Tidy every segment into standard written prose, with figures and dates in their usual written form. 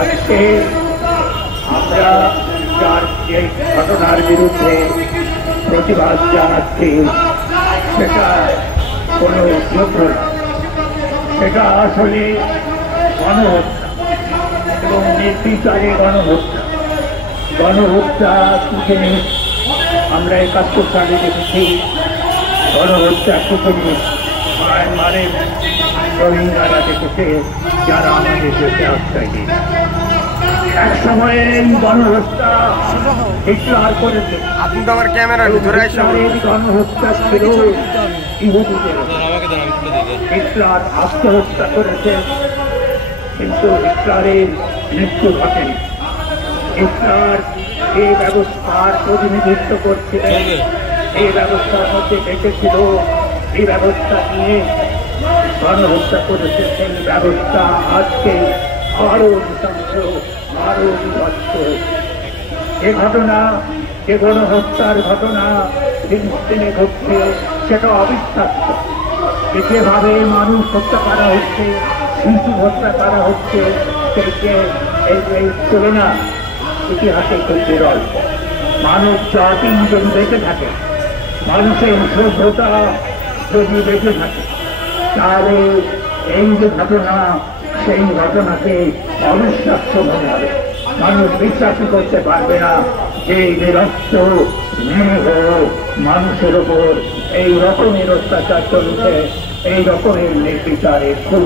আজকে আমরা যার যে ঘটনার বিরুদ্ধে প্রতিবাদ জানাচ্ছি সেটা কোনো যুদ্ধ না, সেটা আসলে গণহত্যা এবং নির্বিচারে গণহত্যা। গণহত্যা কি জিনিস আমরা ৭১ সালে দেখেছি। গণহত্যা কি জিনিস মায়ানমারের রোহিঙ্গারা দেখেছে, যারা আমাদের দেশে আশ্রয় দিয়েছে। এক সময়ে এই গণহত্যা হিটলার করেছে। গণহত্যা ছিল ইহুদিদের। হিটলার আত্মহত্যা করেছে, কিন্তু হিটলারের মৃত্যু ঘটেনি। হিটলার এই ব্যবস্থার প্রতিনিধিত্ব করছিলেন, এই ব্যবস্থার মধ্যে দেখেছিল, এই ব্যবস্থা নিয়ে গণহত্যা করেছে। সেই ব্যবস্থা আজকে আরো নৃশংস, আরো বিভৎস। এ ঘটনা, যে গণহত্যার ঘটনা ফিলিস্তিনে ঘটছে, সেটা অবিশ্বাস্য। যেভাবে মানুষ হত্যা করা হচ্ছে, শিশু হত্যা করা হচ্ছে, সেই তুলনা ইতিহাসে খুব বিরল। মানুষ জাতি যদি বেঁচে থাকে, মানুষের সভ্যতা যদি বেঁচে থাকে, তাহলে এই যে ঘটনা, সেই ঘটনাকে অবিশ্বাস্য মনে হবে। মানুষ বিশ্বাসই করতে পারবে না যে নিরস্ত্র নিরীহ মানুষের ওপর এই রকমের অত্যাচার চলছে, এই রকমের নির্বিচারের খুব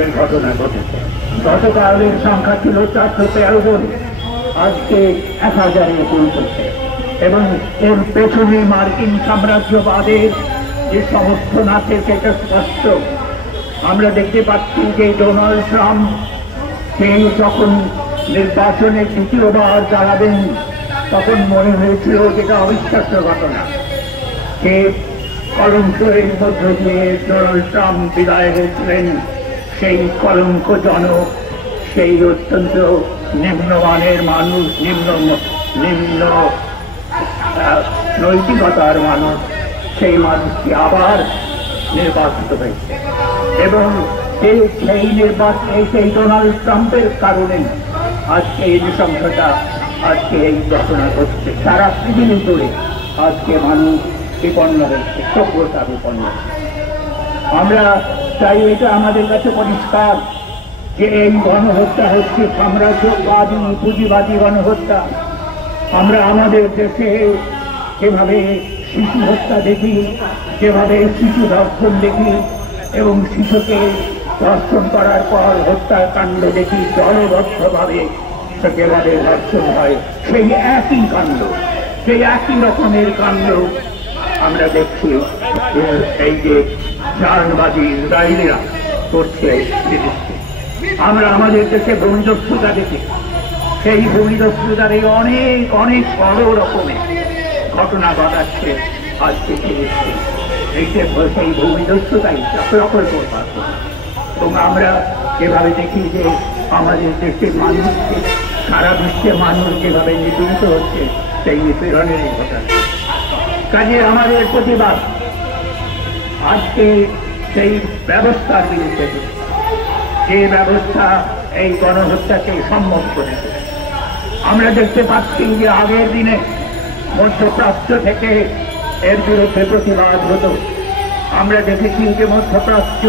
এই ঘটনা ঘটেছে। গতকালের সংখ্যা ছিল ৪১৩ জন, আজকে ১,০০০-এ পৌঁছেছে। এবং এর পেছনে মার্কিন সাম্রাজ্যবাদের যে সমর্থন আছে সেটা স্পষ্ট। আমরা দেখতে পাচ্ছি যে ডোনাল্ড ট্রাম্প তিনি যখন নির্বাচনে দ্বিতীয়বার দাঁড়াবেন, তখন মনে হয়েছিল যেটা অবিশ্বাস্য ঘটনা। যে কলঙ্কের মধ্য দিয়ে ডোনাল্ড ট্রাম্প বিদায় হয়েছিলেন, সেই কলঙ্কজনক, সেই অত্যন্ত নিম্নমানের মানুষ, নিম্ন নৈতিকতার মানুষ, সেই মানুষটি আবার নির্বাচিত হয়েছে। এবং সেই নির্বাচনে সেই ডোনাল্ড ট্রাম্পের কারণে আজকে এই নৃশংসতা, আজকে এই ঘটনা ঘটছে। সারা পৃথিবী জুড়ে আজকে মানুষ বিপন্ন হচ্ছে, সভ্যতা বিপন্ন হচ্ছে। আমরা চাই এটা আমাদের কাছে পরিষ্কার যে এই গণহত্যা হচ্ছে সাম্রাজ্যবাদী, পুঁজিবাদী গণহত্যা। আমরা আমাদের দেশে যেভাবে শিশু হত্যা দেখি, যেভাবে শিশু ধর্ষণ দেখি, এবং শিশুকে ধর্ষণ করার পর হত্যাকাণ্ড দেখি, দলবদ্ধভাবে যেভাবে ধর্ষণ হয়, সেই একই কাণ্ড, সেই একই রকমের কাণ্ড আমরা দেখছি এই যে জাহানবাদী ইসরায়েলিরা করছে। আমরা আমাদের দেশে ভূমিদস্যুতা দেখি, সেই ভূমিদস্যুতার এই অনেক অনেক বড় রকমের ঘটনা ঘটাচ্ছে আজকে ফিলিস্তিন। এইটা সেই ভূমিদস্যুতাই প্রকল্প পাচ্ছে। এবং আমরা যেভাবে দেখি যে আমাদের দেশের মানুষকে, সারা বিশ্বের মানুষ যেভাবে নিপীড়িত হচ্ছে, সেই নিপীড়নের ঘটনা। কাজে আমাদের প্রতিবাদ আজকে সেই ব্যবস্থার বিরুদ্ধে, যে ব্যবস্থা এই গণহত্যাকে সম্মত করেছে। আমরা দেখতে পাচ্ছি যে আগের দিনে মধ্যপ্রাচ্য থেকে এর বিরুদ্ধে প্রতিবাদ হতো। আমরা দেখেছি যে মধ্যপ্রাচ্য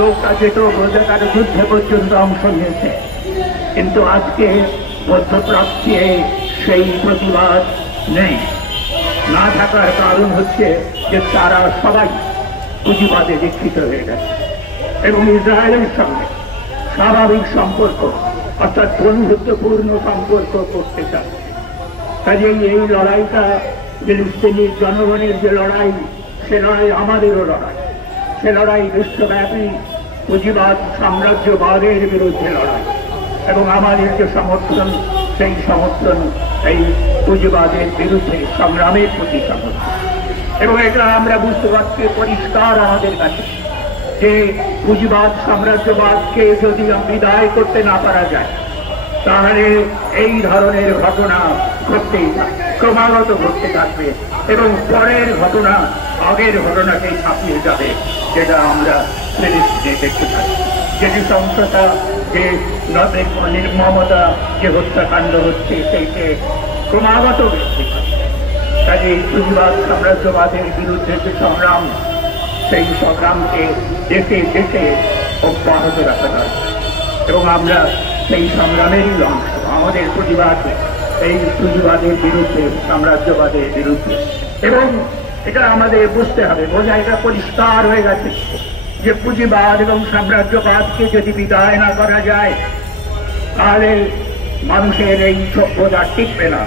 লোকটা যেত রোজাকার যুদ্ধে পর্যন্ত অংশ নিয়েছে, কিন্তু আজকে মধ্যপ্রাচ্যে সেই প্রতিবাদ নেই। না থাকার কারণ হচ্ছে যে তারা সবাই পুঁজিবাদে দীক্ষিত হয়ে গেছে এবং ইসরায়েলের সঙ্গে স্বাভাবিক সম্পর্ক, অর্থাৎ বন্ধুত্বপূর্ণ সম্পর্ক করতে চায়। কাজেই এই লড়াইটা ফিলিস্তিনি জনগণের যে লড়াই, সে লড়াই আমাদেরও লড়াই। সে লড়াই বিশ্বব্যাপী পুঁজিবাদ সাম্রাজ্যবাদের বিরুদ্ধে লড়াই, এবং আমাদের যে সমর্থন, সেই সমর্থন এই পুঁজিবাদের বিরুদ্ধে সংগ্রামের প্রতি সমর্থন। এবং এটা আমরা বুঝতে পারছি পরিষ্কার আমাদের কাছে যে পুঁজিবাদ সাম্রাজ্যবাদকে যদি বিদায় করতে না পারা যায়, তাহলে এই ধরনের ঘটনা ঘটতেই থাকবে, ক্রমাগত ঘটতে থাকবে, এবং পরের ঘটনা আগের ঘটনাকেই ছাপিয়ে যাবে। যেটা আমরা ফিলিস্তিনে দেখতে পাই, যে নৃশংসতা, যে নির্মমতা, যে হত্যাকাণ্ড হচ্ছে, সেইকে ক্রমাগত বৃদ্ধি পাচ্ছে। কাজে এই পুঁজিবাদ সাম্রাজ্যবাদের বিরুদ্ধে যে সংগ্রাম, সেই সংগ্রামকে দেশে দেশে অব্যাহত রাখা দরকার এবং আমরা সেই সংগ্রামেরই অংশ। আমাদের প্রতিবাদ এই পুঁজিবাদের বিরুদ্ধে, সাম্রাজ্যবাদের বিরুদ্ধে। এবং এটা আমাদের বুঝতে হবে, বোঝা এটা পরিষ্কার হয়ে গেছে যে পুঁজিবাদ এবং সাম্রাজ্যবাদকে যদি বিদায় না করা যায়, তাহলে মানুষের এই সভ্যতা টিকবে না,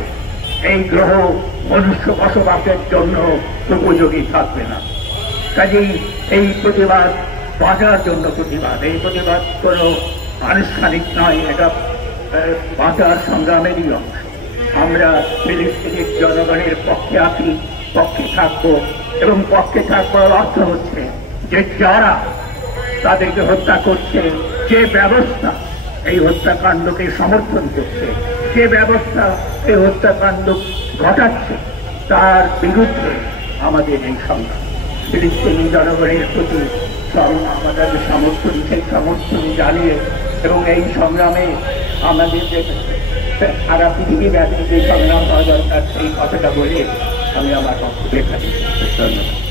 এই গ্রহ মনুষ্য বসবাসের জন্য উপযোগী থাকবে না। কাজেই এই প্রতিবাদ বাঁচার জন্য প্রতিবাদ, এই প্রতিবাদ কোনো আনুষ্ঠানিক নয়, এটা বাঁচার সংগ্রামেরই অংশ। আমরা ফিলিস্তিনের জনগণের পক্ষে আছি, পক্ষে থাকবো, এবং পক্ষে থাকবার অর্থ হচ্ছে যে যারা তাদেরকে হত্যা করছে, যে ব্যবস্থা এই হত্যাকাণ্ডকে সমর্থন করছে, যে ব্যবস্থা এই হত্যাকাণ্ড ঘটাচ্ছে, তার বিরুদ্ধে আমাদের এই সংগ্রাম। ফিলিস্তিনি জনগণের প্রতি আমাদের সমর্থন, সেই সমর্থন জানিয়ে এবং এই সংগ্রামে আমাদের যে সারা পৃথিবী ব্যাপী যে সংগ্রাম হওয়া দরকার, সেই কথাটা বলে আমি আমার বক্তব্য এখানে শেষ করলাম।